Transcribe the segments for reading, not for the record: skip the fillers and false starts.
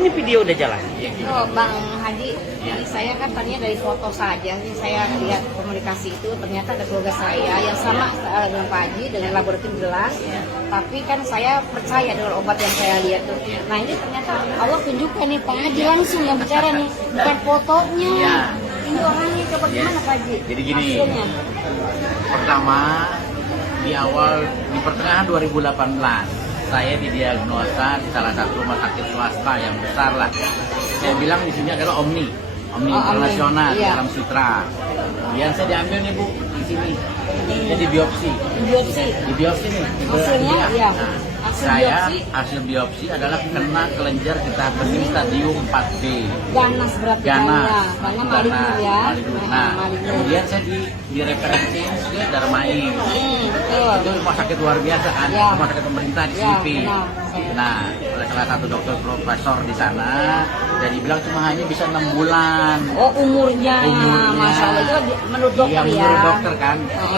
ini video udah jalan. Oh, Bang Haji, jadi saya kan tadinya dari foto saja, ini saya lihat komunikasi itu ternyata ada keluarga saya yang sama dengan Pak Haji dengan laboratorium gelas, tapi kan saya percaya dengan obat yang saya lihat tuh. Nah ini ternyata Allah tunjukkan nih Pak Haji langsung yang bicara nih, bukan fotonya. Ya. Ini orangnya coba gimana Pak Haji? Jadi gini. Hasilnya. Pertama, di awal di pertengahan 2018 saya didiagnosa di salah satu rumah sakit swasta yang besar lah. Saya bilang di sini adalah Omni Internasional iya. dalam Sutra. Kemudian saya diambil nih Bu di sini. Jadi biopsi. Di biopsi nih. Hasilnya, iya. Hasil biopsi adalah kena kelenjar getah bening stadium 4B. Ganas berarti Ganas. karena maligno ya. Nah, kemudian saya direferensi ke Darmain. Itu rumah sakit luar biasa kan, Ya. rumah sakit pemerintah di Ya, Selipi. benar. Nah, oleh salah satu dokter profesor di sana, dan dibilang cuma hanya bisa 6 bulan. Oh umurnya. Masya Allah itu menurut dokter ya. Menurut dokter kan,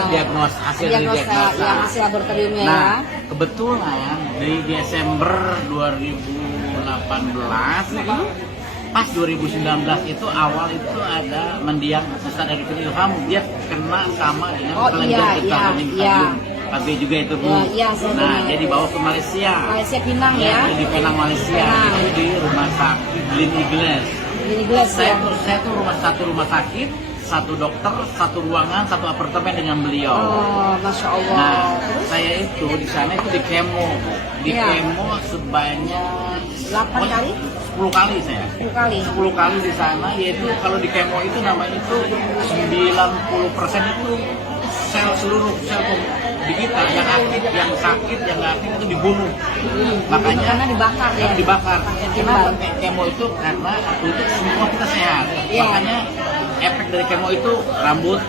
diagnosa hasil diagnosa. Yang hasil laboratoriumnya Nah, ya. kebetulan di Desember 2018, pas 2019 itu awal itu ada mendiang Ustaz Arifin Ilham, dia kena sama dengan kelenjar getah bening stadium 4B juga itu Bu. Nah, dia dibawa ke Malaysia. Malaysia Pinang ya. Di Penang Malaysia. Itu di rumah sakit Glen Eagles. Saya tuh rumah sakit, satu dokter, satu ruangan, satu apartemen dengan beliau. Oh, Masya Allah. Nah, saya itu di sana itu di kemo, kemo sebanyak 8 kali? 10 kali saya. 10 kali di sana, yaitu kalau di kemo itu namanya itu 90% itu seluruh sel di kita yang aktif, yang sakit, yang nggak aktif itu dibunuh. Makanya karena dibakar ya. Dibakar. Kenapa kemo itu? Karena untuk semua kita sehat. Makanya efek dari kemo itu rambut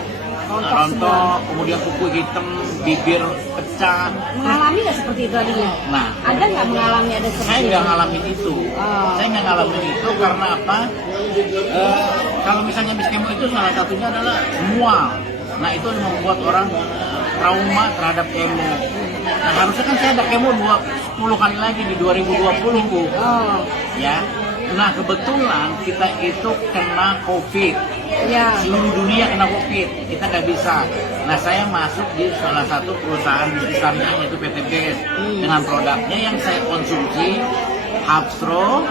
rontok, kemudian kuku hitam, bibir pecah. Mengalami nggak seperti itu tadinya? Nah, ada nggak mengalami ada seperti saya itu? nggak ngalamin itu. Saya nggak ngalamin itu karena apa? Kalau misalnya habis kemo itu salah satunya adalah mual. Nah itu yang membuat orang trauma terhadap kemo. Nah harusnya kan saya ada kemo 10 kali lagi di 2020 Bu. Ya. Nah kebetulan kita itu kena COVID. Ya. Seluruh dunia kena COVID, kita nggak bisa. Nah saya masuk di salah satu perusahaan bisnis kami yaitu PT BES dengan produknya yang saya konsumsi, Hapstro,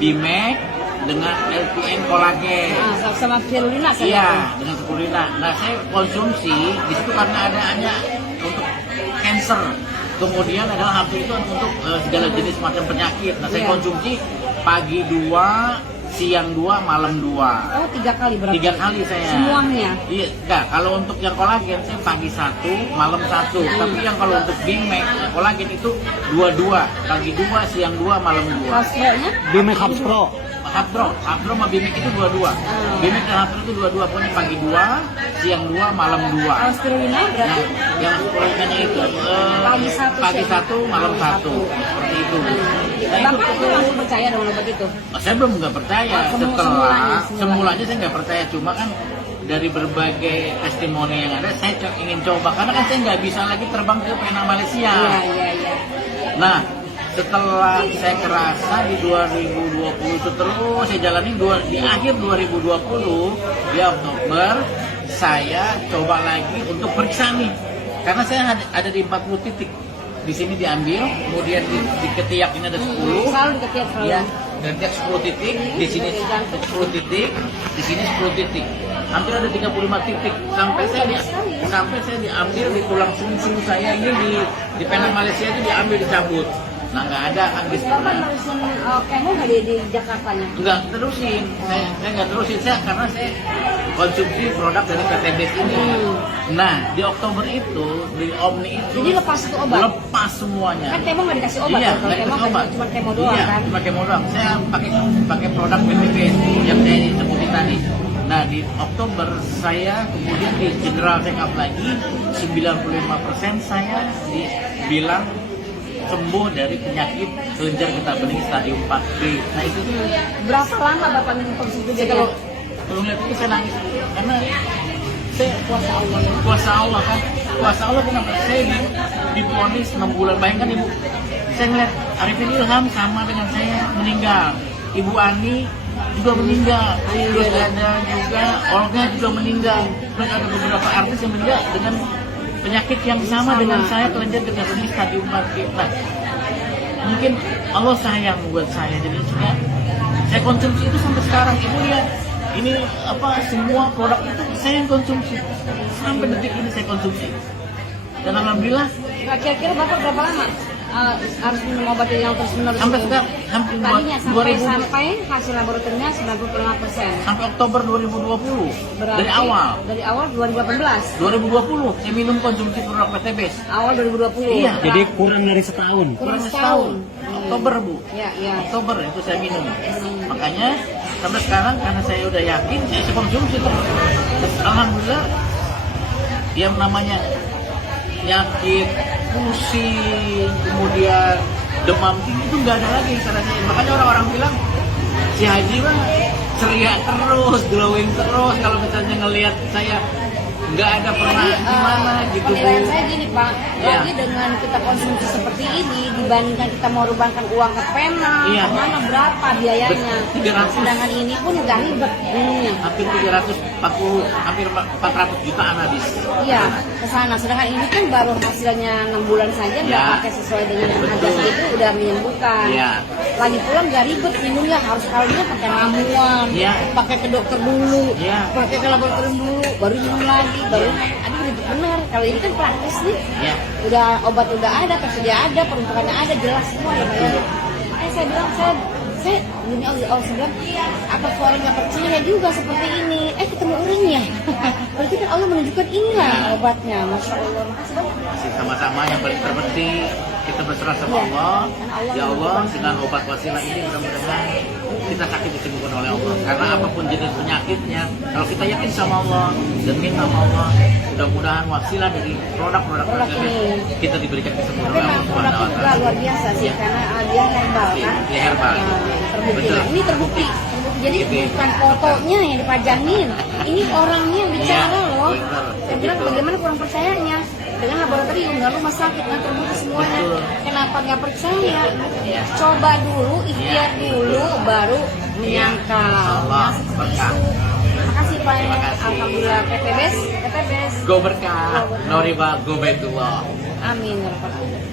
Bimek, dengan LPN kolagen. Sama spirulina kan? Iya, dengan spirulina. Nah saya konsumsi di situ karena adanya untuk cancer. Kemudian adalah hampir itu untuk segala jenis macam penyakit. Nah saya konsumsi pagi 2, siang 2, malam 2. Oh 3 kali berarti? 3 kali saya. Semuanya? Iya, enggak. Kalau untuk yang kolagen saya pagi 1, malam 1. Tapi yang kalau untuk Bimek kolagen itu 2-2. Pagi 2, siang 2, malam 2. Hapstronya? Bimek Hapstro. Hapstro sama Bimek itu 2-2. Bimek dan Hapstro itu 2-2. Pokoknya pagi 2, siang 2, malam 2. Kalau spirulina berarti? Nah, yang spirulina itu pagi 1, malam 1. Seperti itu. Nah, Bapak itu langsung percaya dengan obat itu? saya belum nggak percaya. Semulanya saya nggak percaya, cuma kan dari berbagai testimoni yang ada saya ingin coba karena kan saya nggak bisa lagi terbang ke Penang Malaysia. Iya. Nah setelah saya kerasa di 2020 itu terus saya jalani di akhir 2020 di Oktober saya coba lagi untuk periksa nih karena saya ada di 40 titik. Di sini diambil, kemudian di ketiak ini ada 10. Selalu di ketiak selalu. Ya, ketiak 10 titik, di sini 10 titik, di sini 10 titik. Hampir ada 35 titik. Sampai saya diambil di tulang sumsum saya ini di Penang Malaysia itu diambil dicabut. Nah nggak ada kan di sana. Bapak terusin kemo nggak di Jakartanya? Nggak terusin, saya nggak terusin karena saya konsumsi produk dari PT BES ini. Nah di Oktober itu di Omni itu. Jadi lepas itu obat? Lepas semuanya. Kan kemo nggak dikasih obat? Iya, Kalau kemo kan cuma kemo doang kan? Cuma kemo doang. Saya pakai produk PT BES yang saya sebutin tadi. Nah di Oktober saya kemudian di general check up lagi 95% saya dibilang sembuh dari penyakit kelenjar getah bening stadium 4B. Nah itu berapa lama Bapak minum konsumsi itu? Kalau lihat itu saya nangis karena saya kuasa Allah kan. Kuasa Allah kenapa? Saya divonis 6 bulan. Bayangkan Ibu, saya ngeliat Arifin Ilham sama dengan saya meninggal, Ibu Ani juga meninggal, terus ada juga Olga juga meninggal, terus ada beberapa artis yang meninggal dengan penyakit yang sama dengan saya, kelenjar getah benih stadium 4. Nah, mungkin Allah sayang buat saya, jadi saya konsumsi itu sampai sekarang. Ibu lihat, ini apa, semua produk itu saya yang konsumsi sampai detik ini saya konsumsi, dan alhamdulillah. Kira-kira Bapak berapa lama harus minum obat yang terus menerus? Sampai sekarang hampir tadinya 2000, sampai hasil laboratoriumnya 95%. sampai Oktober 2020. Berarti dari awal 2018. 2020 saya minum konsumsi produk PTBes. Awal 2020. Iya. Jadi kurang dari setahun. Kurang setahun. Oktober, Bu. Ya, ya. Oktober itu saya minum. Makanya sampai sekarang karena saya udah yakin saya konsumsi terus. Alhamdulillah, yang namanya penyakit pusing, kemudian demam tinggi itu nggak ada lagi cara saya. Makanya orang-orang bilang si Haji mah ceria terus, glowing terus. Kalau misalnya ngelihat saya nggak ada pernah gimana gitu, Bu. Penilaian saya gini, Pak, Iya. lagi dengan kita konsumsi seperti ini dibandingkan kita mau rubahkan uang ke pena, Iya. mana berapa biayanya? 300. Sedangkan ini pun nggak ribet minumnya. Hampir 340, hampir 400 jutaan habis. Iya, ke sana. Sedangkan ini kan baru hasilnya 6 bulan saja, nggak Ya. pakai sesuai dengan yang Betul. harga itu udah menyembuhkan. Iya. Lagi pula nggak ribet minumnya, harus kalau dia pakai ramuan, Iya. pakai ke dokter dulu, Iya. pakai ke laboratorium dulu, baru minum lagi, baru. Aduh ribet bener. Kalau ini kan praktis nih, Ya. udah obat udah ada, tersedia ada, peruntukannya ada, jelas semua ya, Pak, ya. Saya bilang saya demi Allah bilang apa suara nggak percaya juga seperti ini, ketemu orangnya. Berarti kan Allah menunjukkan inilah obatnya. Masya Allah, makasih banyak. Sama-sama, yang paling terpenting kita berserah sama Iya. Allah. Karena Allah Ya Allah, menentukan. dengan obat wasilah ini mudah-mudahan kita sakit disembuhkan oleh Allah. Karena apapun jenis penyakitnya, kalau kita yakin sama Allah dan minta sama Allah, mudah-mudahan wasilah dari produk-produk Produk tersebut ini. kita diberikan kesembuhan Tapi oleh memang Allah produknya Subhanahu wa juga Ta'ala. luar biasa sih, Iya. karena dia herbal kan. Dia herbal. Terbukti. Betul. Nah, ini terbukti. Jadi Gitu. bukan fotonya yang dipajangin, ini orangnya yang bicara Iya, loh. betul. Saya bilang Betul. bagaimana kurang percayanya dengan laboratorium, nggak rumah sakit kan terbukti semuanya. Betul. Kenapa nggak percaya? Iya. Coba dulu, ikhtiar Iya. dulu, baru Iya. menyangkal. Allah, Nah, seperti berkah. itu. Makasih Pak. Terima kasih. Alhamdulillah PTBes. Go berkah, no riba, go baitullah. Amin ya rabbal alamin.